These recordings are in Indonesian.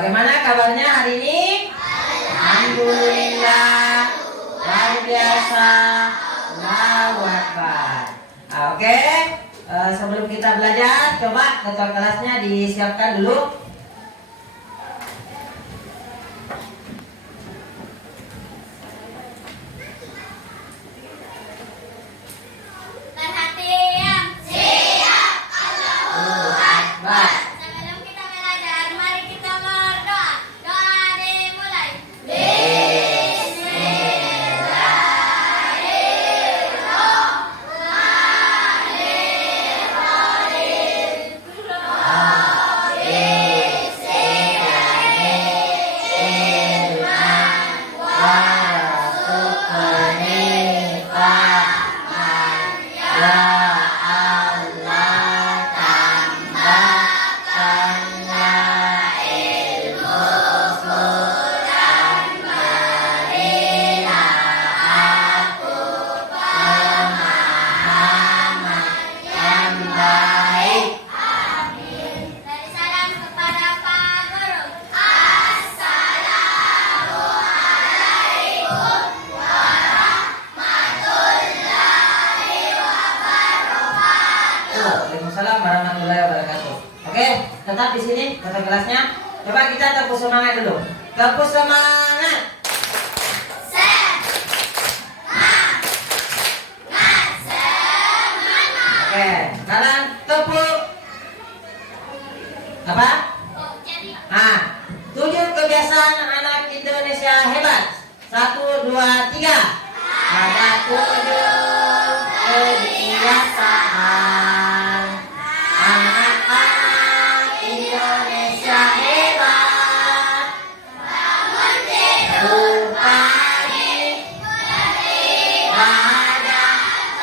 Bagaimana kabarnya hari ini? Alhamdulillah. Luar biasa. Allahu Akbar. Oke. Sebelum kita belajar, coba ketua kelasnya disiapkan dulu. Perhatian, siap, Allahu Akbar. Sebelum kita belajar, mari kita berdoa. Doa dimulai. Dari salam kepada Pak Guru. Assalamualaikum warahmatullahi wabarakatuh. Waalaikumsalam warahmatullahi wabarakatuh. Oke, tetap di sini ketua kelasnya. Coba kita tepuk semangat dulu. Tepuk semangat. Oke, sekarang tepuk apa? Ah, 7 kebiasaan anak Indonesia hebat. 1, 2, 3. Ada 7 kebiasaan anak-anak Indonesia hebat. Bangun pagi, olahraga,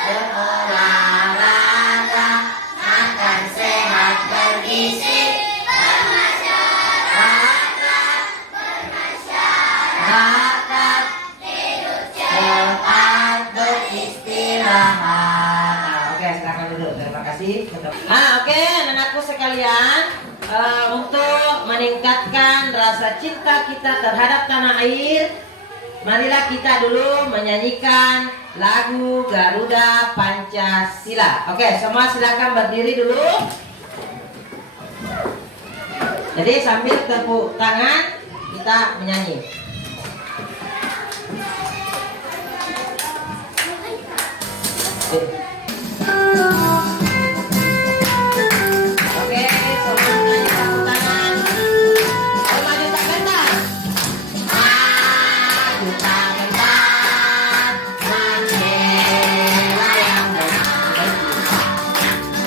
berolahraga, makan sehat bergizi, bermasyarakat, tidur cepat, beristirahat. Oke, silakan duduk. Terima kasih. Oke, anak-anakku sekalian, untuk meningkatkan rasa cinta kita terhadap tanah air, marilah kita dulu menyanyikan lagu Garuda Pancasila. Oke, semua silakan berdiri dulu. Jadi sambil tepuk tangan kita menyanyi. Oke, semua menyanyi tepuk tangan. Ayo maju tak bentar. Maju tak bentar. Mandela yang benar.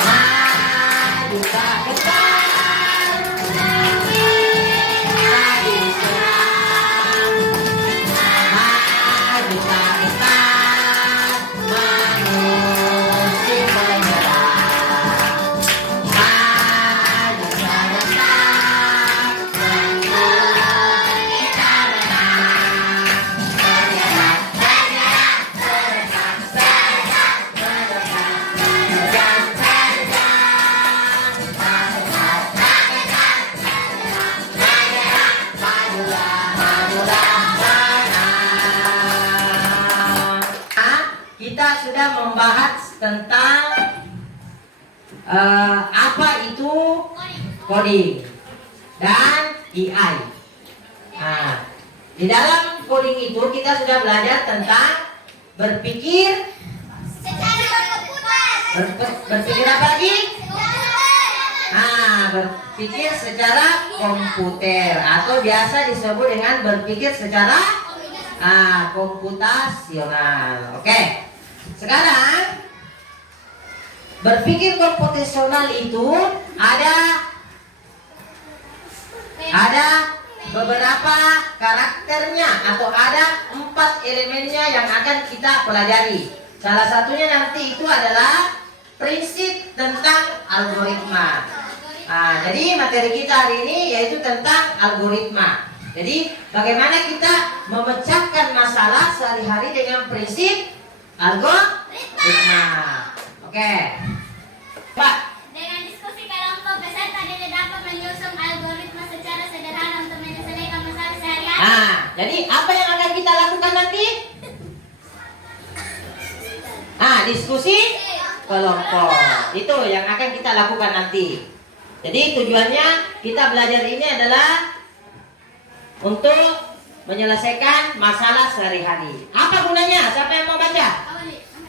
Maju tak bentar. Maju serang. Maju tak bentar. Manusia menyerang. Maju serentak. Menyerang kita menang. Menyerang, menyerang, serentak, serentak, menyerang, menyerang, serentak. Serentak, serentak, menyerang, majulah, majulah, menang. Kita sudah membahas tentang apa itu coding dan AI. Nah, di dalam coding itu kita sudah belajar tentang berpikir, Secara komputer. berpikir apa lagi? Berpikir secara komputer atau biasa disebut dengan berpikir secara komputasional. Oke. Sekarang berpikir komputasional itu ada beberapa karakternya atau ada 4 elemennya yang akan kita pelajari. Salah satunya nanti itu adalah prinsip tentang algoritma. Jadi materi kita hari ini yaitu tentang algoritma. Jadi bagaimana kita memecahkan masalah sehari-hari dengan prinsip algoritma. Oke. Pak. Dengan diskusi kelompok peserta dapat menyusun algoritma secara sederhana untuk jadi apa yang akan kita lakukan nanti? Diskusi kelompok. Itu yang akan kita lakukan nanti. Jadi tujuannya kita belajar ini adalah untuk menyelesaikan masalah sehari-hari. Apa gunanya? Siapa yang mau baca?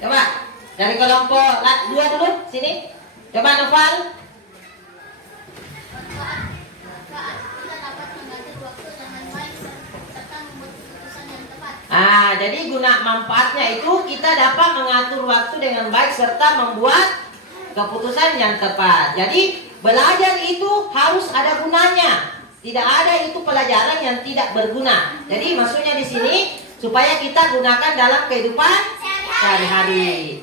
Coba dari kelompok 2 dulu sini. Coba Noval. Jadi guna manfaatnya itu kita dapat mengatur waktu dengan baik serta membuat keputusan yang tepat. Jadi belajar itu harus ada gunanya. Tidak ada itu pelajaran yang tidak berguna. Jadi maksudnya di sini supaya kita gunakan dalam kehidupan sehari-hari.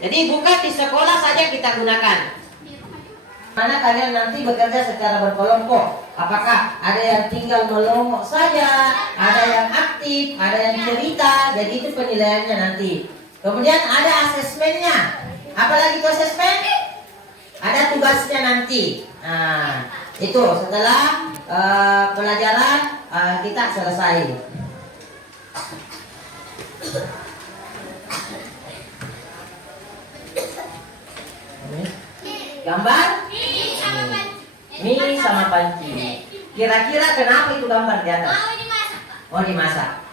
Jadi bukan di sekolah saja kita gunakan. Mana kalian nanti bekerja secara berkelompok. Apakah ada yang tinggal melongok saja, ada yang aktif, ada yang cerita. Jadi itu penilaiannya nanti. Kemudian ada asesmennya. Apalagi itu asesmen? Ada tugasnya nanti. Nah, itu setelah pelajaran kita selesai. Gambar? Mie sama panci. Kira-kira kenapa itu gambar di atas? Mau dimasak, Pak. Oh, dimasak.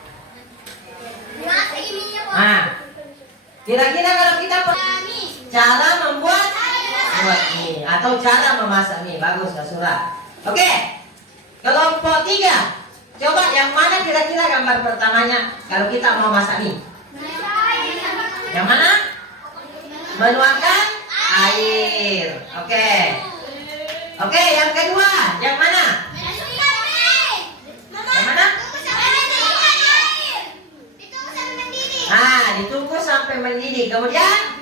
Dimasak ininya, Pak. Kira-kira kalau kita Mie. cara membuat mie atau cara memasak mie. Bagus, Asura. Oke. Kelompok 3. Coba yang mana kira-kira gambar pertamanya kalau kita mau masak mie? Yang mana? Menuangkan air. Oke. Oke, yang kedua, yang mana? Yang mana? Ditunggu sampai mendidih. Kemudian,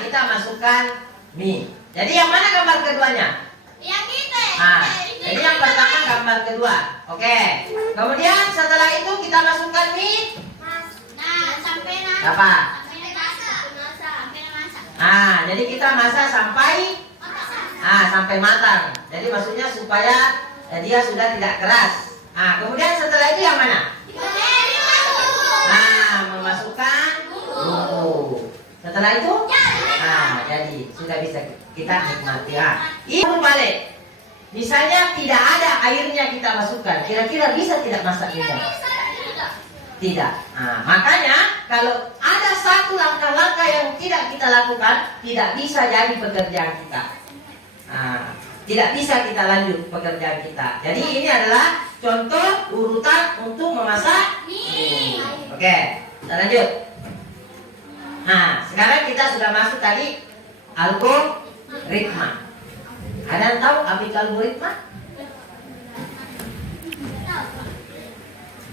kita masukkan mie. Jadi yang mana gambar keduanya? Yang itu. Jadi yang pertama gambar kedua. Oke. Kemudian setelah itu kita masukkan mie. Sampai Apa? masak. Jadi kita masak sampai matang. Jadi maksudnya supaya dia sudah tidak keras. Kemudian setelah itu yang mana? Memasukkan bumbu. Setelah itu, jadi sudah bisa kita nikmati. Ini balik. Misalnya tidak ada airnya kita masukkan, kira-kira bisa tidak masak minyak? Tidak. Makanya kalau ada satu langkah-langkah yang tidak kita lakukan, tidak bisa jadi pekerjaan kita. Tidak bisa kita lanjut pekerjaan kita. Jadi ini adalah contoh urutan untuk memasak mie. Oke, kita lanjut. Sekarang kita sudah masuk tadi algoritma. Ada yang tahu apa itu algoritma?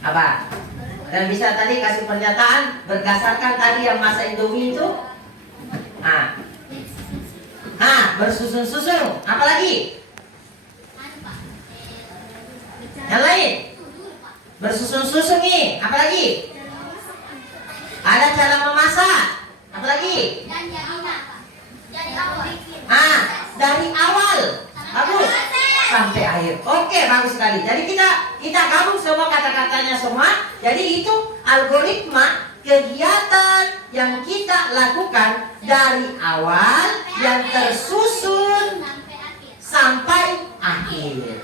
Apa? Dan bisa tadi kasih pernyataan berdasarkan tadi yang masak Indomie itu. Bersusun-susun. Apa lagi? Yang lain? Bersusun-susun nih. Apa lagi? Ada cara memasak. Apa lagi? Dari awal. Bagus. Sampai akhir. Oke, bagus sekali. Jadi kita gabung semua kata-katanya semua. Jadi itu algoritma kegiatan yang kita lakukan dari awal yang tersusun sampai akhir.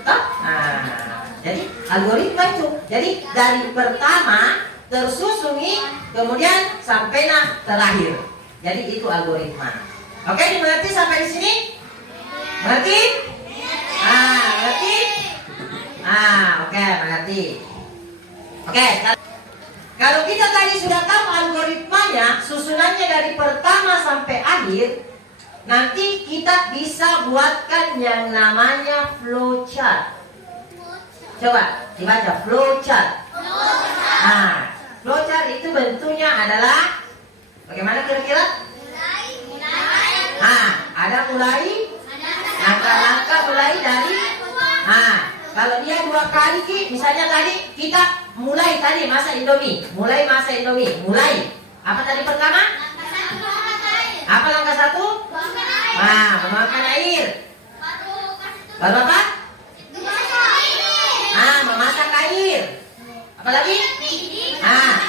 Jadi algoritma itu. Jadi dari pertama tersusun kemudian sampai terakhir. Jadi itu algoritma. Oke, dimengerti sampai di sini? Mengerti? Mengerti? Oke, mengerti. Oke, kalau kita tadi sudah tahu algoritmanya, susunannya dari pertama sampai akhir, nanti kita bisa buatkan yang namanya flowchart. Coba dibaca flowchart. Flowchart itu bentuknya adalah bagaimana kira-kira? Ada mulai langkah-langkah mulai dari kalau dia 2 kali misalnya tadi kita mulai tadi masak Indomie. Mulai apa tadi pertama? Apa langkah 1? Menuangkan air. Baru apa? Memasak Apalagi? Ah,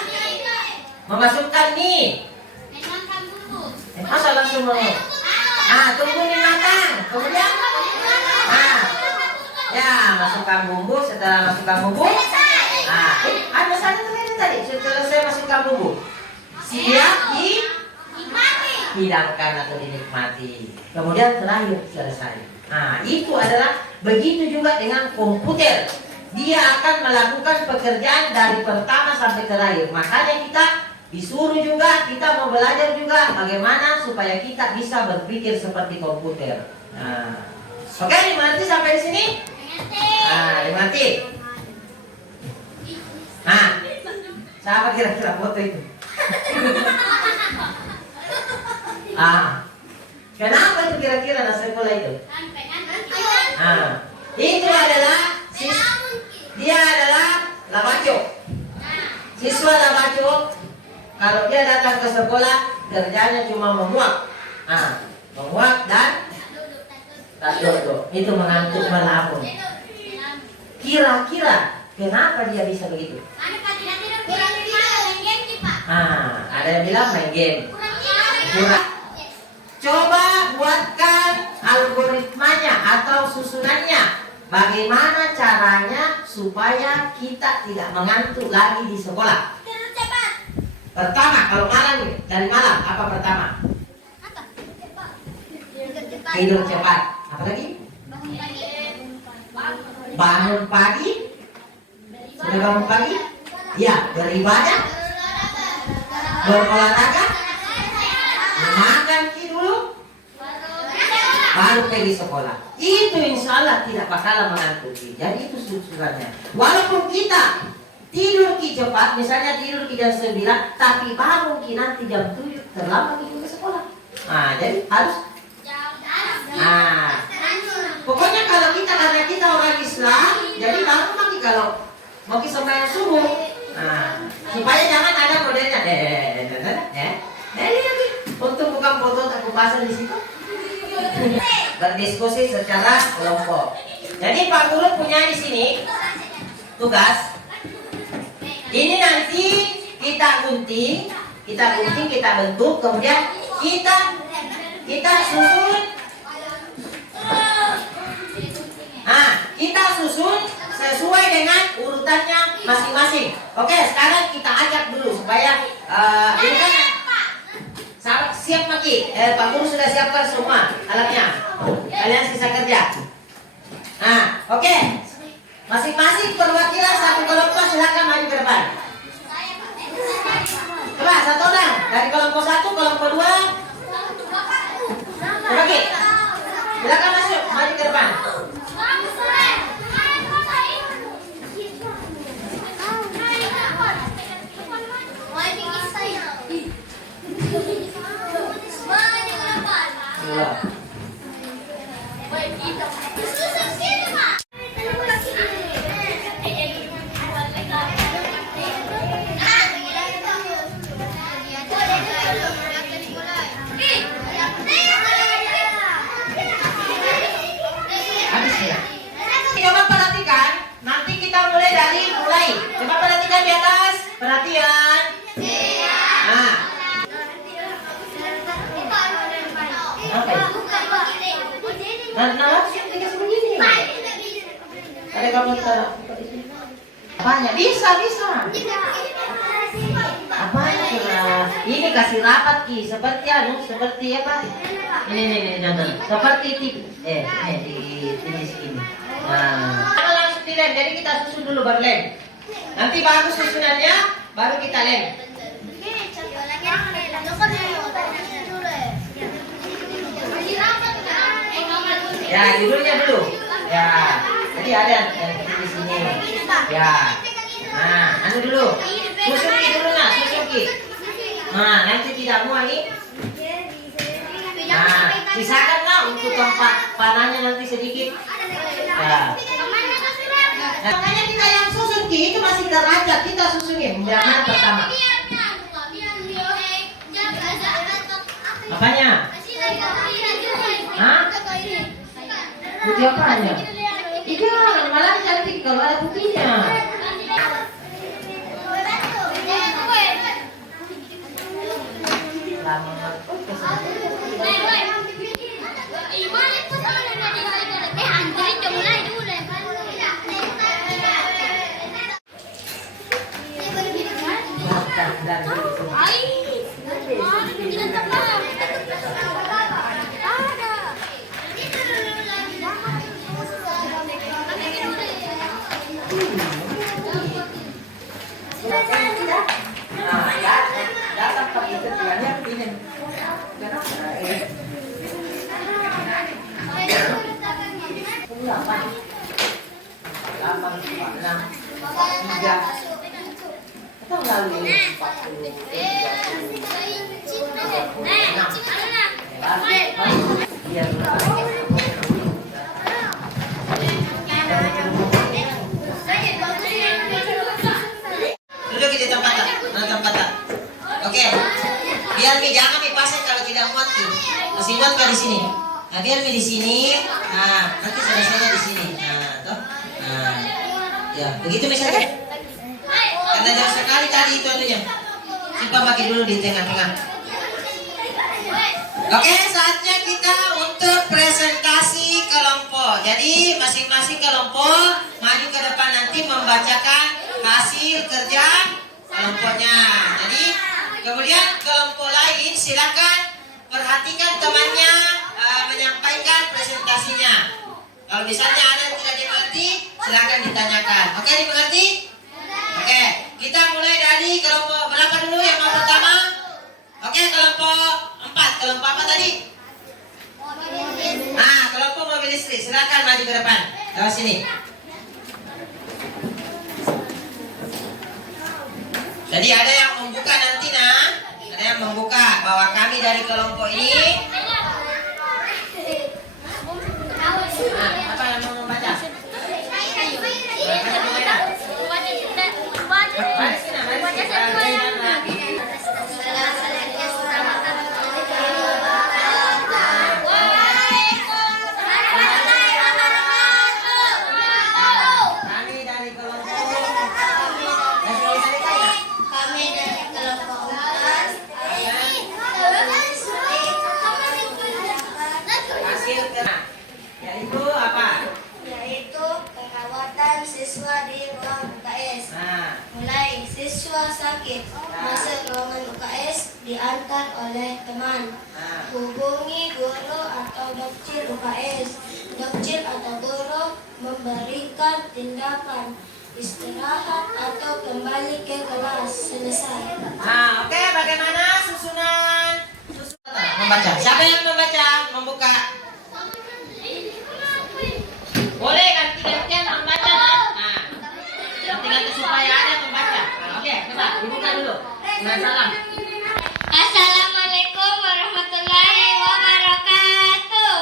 memasukkan mie. Masa langsung mau? Tunggu mie matang. Kemudian, ya masukkan bumbu. Setelah masukkan bumbu, ada satu tadi. Setelah saya masukkan bumbu, siap dihidangkan atau dinikmati. Kemudian terakhir selesai. Itu adalah begitu juga dengan komputer. Dia akan melakukan pekerjaan dari pertama sampai terakhir. Makanya kita disuruh juga, kita mau belajar juga bagaimana supaya kita bisa berpikir seperti komputer. Oke, dimengerti sampai di sini? Dimengerti. Siapa kira-kira foto itu? Kenapa itu kira-kira anak sekolah itu? Itu adalah dia adalah labaco. Siswa labaco kalau dia datang ke sekolah kerjanya cuma memuak, memuak dan tak duduk. Itu mengantuk melamun. Kira-kira kenapa dia bisa begitu? Ada yang bilang main game. Kurang. Coba buatkan algoritmanya atau susunannya. Bagaimana caranya supaya kita tidak mengantuk lagi di sekolah? Pertama, kalau malam nih, dari malam apa pertama? Tidur cepat. Apa lagi? Bangun pagi. Sudah bangun pagi? Ya, beribadah, berolahraga, makan dulu, baru pergi sekolah. Itu insya Allah tidak bakalan mengantuki. Jadi itu susulannya. Walaupun kita tidur cepat, misalnya tidur jam 9, tapi bangun nanti jam 7 terlambat itu ke sekolah. Jadi harus. Pokoknya kalau kita karena kita orang Islam, jadi bangun lagi kalau mau sembahyang subuh. Supaya jangan ada modelnya. Untuk bukan foto tak pasang di situ. Berdiskusi secara kelompok. Jadi Pak Guru punya di sini tugas. Ini nanti kita gunting, kita bentuk, kemudian kita susun. Kita susun sesuai dengan urutannya masing-masing. Oke, sekarang kita ajak dulu supaya ini kan siap Maki. Pak Guru sudah siapkan semua alatnya. Kalian sisa kerja. Oke. Masing-masing perwakilan satu kelompok silakan maju ke depan. Coba satu orang dari kelompok 1, kelompok 2. Bagi. Silakan masuk, maju ke depan. Coba perhatikan, nanti kita mulai. Coba perhatikan di atas. Perhatian. Dikasih begini. Ada kamu taruh. Apanya? Bisa. Apanya kira? Ini kasih rapat Ki, seperti apa? Ini nonton. Seperti di sini. Jangan langsung dilem, jadi kita susun dulu baru lem. Nanti bagus susunannya, baru kita lem. Ya, judulnya dulu. Ya, jadi ada yang di sini. Ya. Dulu. Susun dulu susun Ki. Nanti tidak muat nih. Sisakanlah untuk tempat panahnya nanti sedikit. Ya. Makanya kita yang susun Ki itu masih derajat kita susunin. Jangan pertama. Apanya? Putih apanya? Iya, malah cantik kalau ada putihnya. 8, 6, 3. Kita melalui 40, 36. Duduk di tempat. Oke. Biar mi jangan mi pasang kalau tidak muat tuh. Masih muat kan di sini. Nah, biar mi di sini. Nah, nanti selesainya di sini. Nah, toh. Nah. Ya, begitu misalnya. Karena jauh sekali tadi itu anunya. Simpan pakai dulu di tengah-tengah. Oke, saatnya kita untuk presentasi kelompok. Jadi masing-masing kelompok maju ke depan nanti membacakan hasil kerja kelompoknya. Jadi kemudian kelompok lain silakan perhatikan temannya menyampaikan presentasinya. Kalau misalnya ada yang tidak dimengerti, silakan ditanyakan. Oke, dimengerti? Oke, kita mulai dari kelompok berapa dulu yang mau pertama? Oke, kelompok 4. Kelompok apa tadi? Nah, kelompok mobil listrik. Silakan maju ke depan. Lewat sini. Jadi ada yang membuka nanti nah. Ada yang membuka bahwa kami dari kelompok ini. Nah, apa yang mau membaca? Yaitu apa? Yaitu perawatan siswa di ruang UKS. Nah, Mulai siswa sakit masuk ruangan UKS diantar oleh teman. nah. Hubungi guru atau dokcil UKS. Dokcil atau guru memberikan tindakan istirahat atau kembali ke kelas. Selesai. Nah, oke, bagaimana susunan? Membaca. Siapa yang membaca? Membuka. Boleh ganti-gantian membaca, nah. Ganti-ganti supaya ada membaca. Nah, oke, coba dibuka dulu. Nah, salam. Assalamualaikum warahmatullahi wabarakatuh.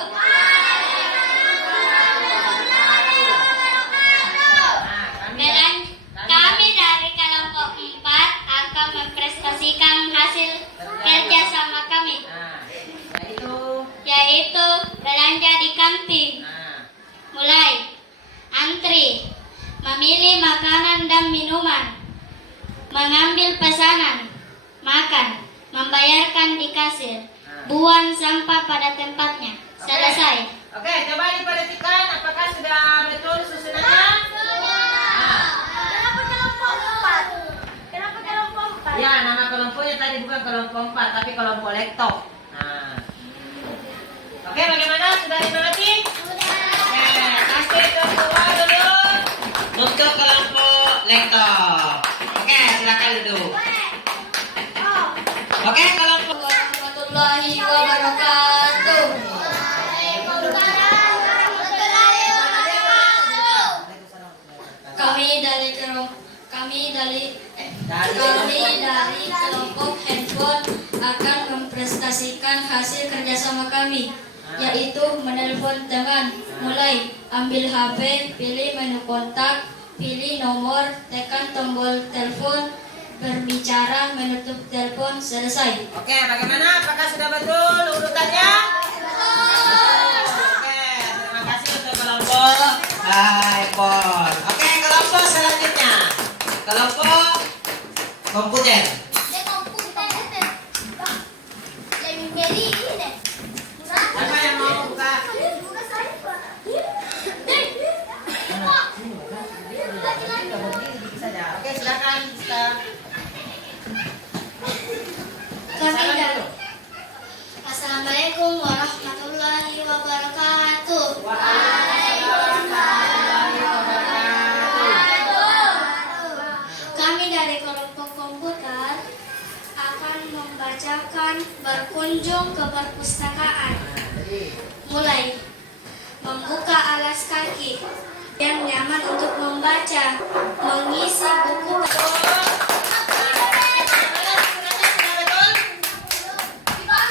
Kami dari kelompok 4 akan mempresentasikan hasil kerja sama kami, Nah, yaitu belanja di kantin. nah. Mulai antri, memilih makanan dan minuman, mengambil pesanan, makan, membayarkan di kasir, buang sampah pada tempatnya. Selesai. Oke, coba diperhatikan apakah sudah betul susunannya? Kenapa kelompok 4? Kenapa kelompok 4? Ya, nama kelompoknya tadi bukan kelompok 4, tapi kelompok lektok. Nah. Oke, bagaimana? Sudah dimengerti? Oke, kasih kedua dulu untuk kelompok lektok. Oke, silakan duduk. Oke, kelompok Warahmatullahi wabarakatuh. Kami dari kelompok handphone akan mempresentasikan hasil kerjasama kami, yaitu menelpon teman. Mulai ambil HP, pilih menu kontak, pilih nomor, tekan tombol telepon, berbicara, menutup telepon. Selesai. Oke, bagaimana? Apakah sudah betul urutannya? Oke, terima kasih untuk kelompok iPhone. Oke, kelompok selanjutnya. Kelompok komputer. Siapa yang mau buka? Oke, silakan. Assalamualaikum warahmatullahi wabarakatuh. Kami dari kelompok komputer akan membacakan berkunjung ke perpustakaan. Mulai membuka alas kaki yang nyaman untuk membaca, mengisi buku.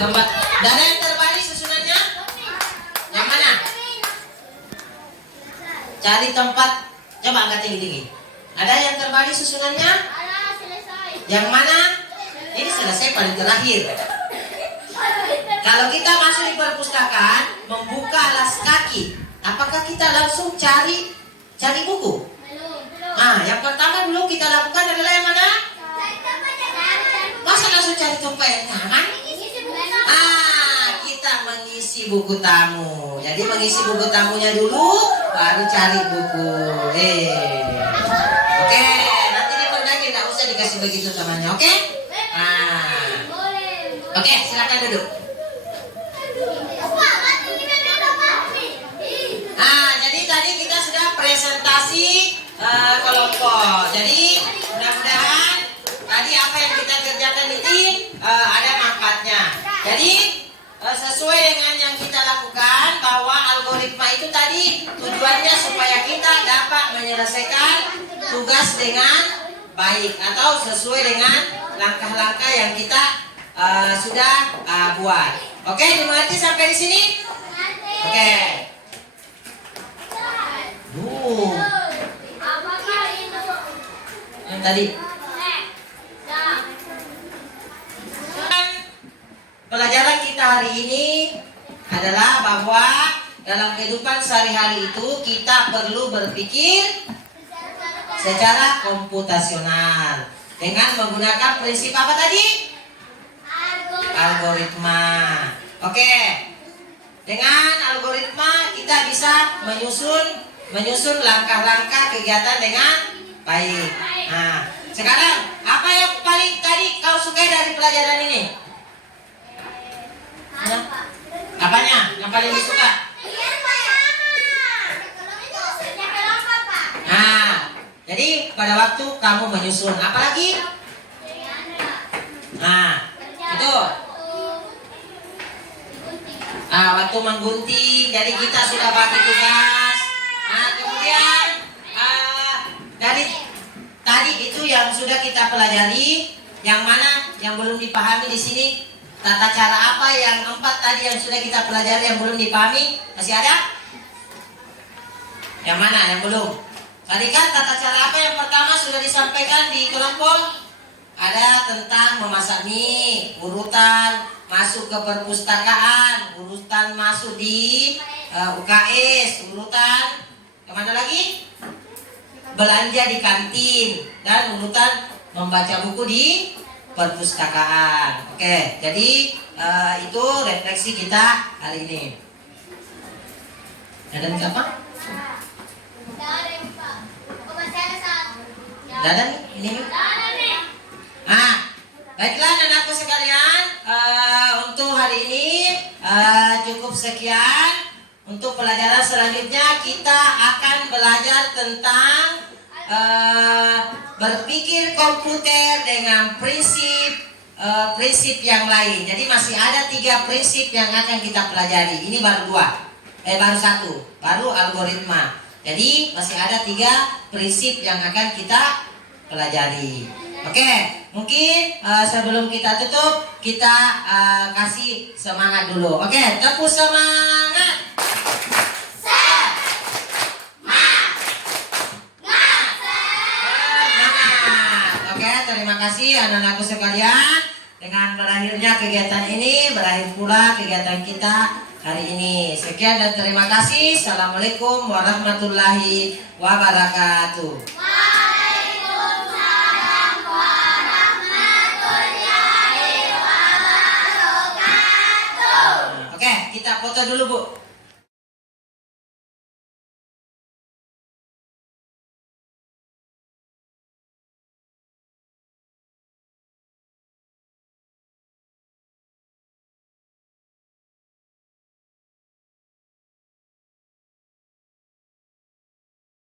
Tempat. Ada yang terbalik susunannya? Yang mana? Cari tempat. Coba angkat tinggi-tinggi. Ada yang terbalik susunannya? Yang mana? Ini selesai paling terakhir. Kalau kita masuk di perpustakaan, membuka alas kaki, apakah kita langsung cari buku? Nah, yang pertama dulu kita lakukan adalah yang mana? Masa langsung cari tempat yang nyaman? Kita mengisi buku tamu. Jadi mengisi buku tamunya dulu, baru cari buku. Oke, nanti diperbagi, nggak usah dikasih begitu temannya. Oke? Oke, silakan duduk. Jadi tadi kita sudah presentasi kelompok. Jadi mudah-mudahan tadi apa yang kita kerjakan ini ada manfaatnya. Jadi sesuai dengan yang kita lakukan, bahwa algoritma itu tadi tujuannya supaya kita dapat menyelesaikan tugas dengan baik atau sesuai dengan langkah-langkah yang kita sudah buat. Oke, dimengerti sampai di sini? Oke. Yang tadi. Pelajaran kita hari ini adalah bahwa dalam kehidupan sehari-hari itu kita perlu berpikir secara komputasional dengan menggunakan prinsip apa tadi? Algoritma. Oke. Dengan algoritma kita bisa menyusun langkah-langkah kegiatan dengan baik. Nah, sekarang apa yang paling tadi kau sukai dari pelajaran ini? Apanya yang paling disuka? Nah, jadi pada waktu kamu menyusun, apalagi? Nah, itu. Waktu menggunting, jadi kita sudah bagi tugas. Nah, kemudian dari tadi itu yang sudah kita pelajari, yang mana yang belum dipahami di sini? Tata cara apa yang 4 tadi yang sudah kita pelajari yang belum dipahami? Masih ada? Yang mana yang belum? Tadi kan tata cara apa yang pertama sudah disampaikan di kelompok? Ada tentang memasak mie, urutan masuk ke perpustakaan, urutan masuk di UKS, urutan kemana lagi? Belanja di kantin, dan urutan membaca buku di perpustakaan. Oke, jadi itu refleksi kita hari ini. Ada apa? Ada ini. Baiklah anakku sekalian, untuk hari ini cukup sekian. Untuk pelajaran selanjutnya kita akan belajar tentang berpikir komputer dengan prinsip yang lain. Jadi masih ada 3 prinsip yang akan kita pelajari. Ini baru 1, baru algoritma. Jadi masih ada 3 prinsip yang akan kita pelajari. Oke, mungkin sebelum kita tutup, kita kasih semangat dulu. Oke, tepuk semangat. Terima kasih anak-anakku sekalian. Dengan berakhirnya kegiatan ini, berakhir pula kegiatan kita hari ini. Sekian dan terima kasih. Assalamualaikum warahmatullahi wabarakatuh. Waalaikumsalam warahmatullahi wabarakatuh. Oke, kita foto dulu, Bu.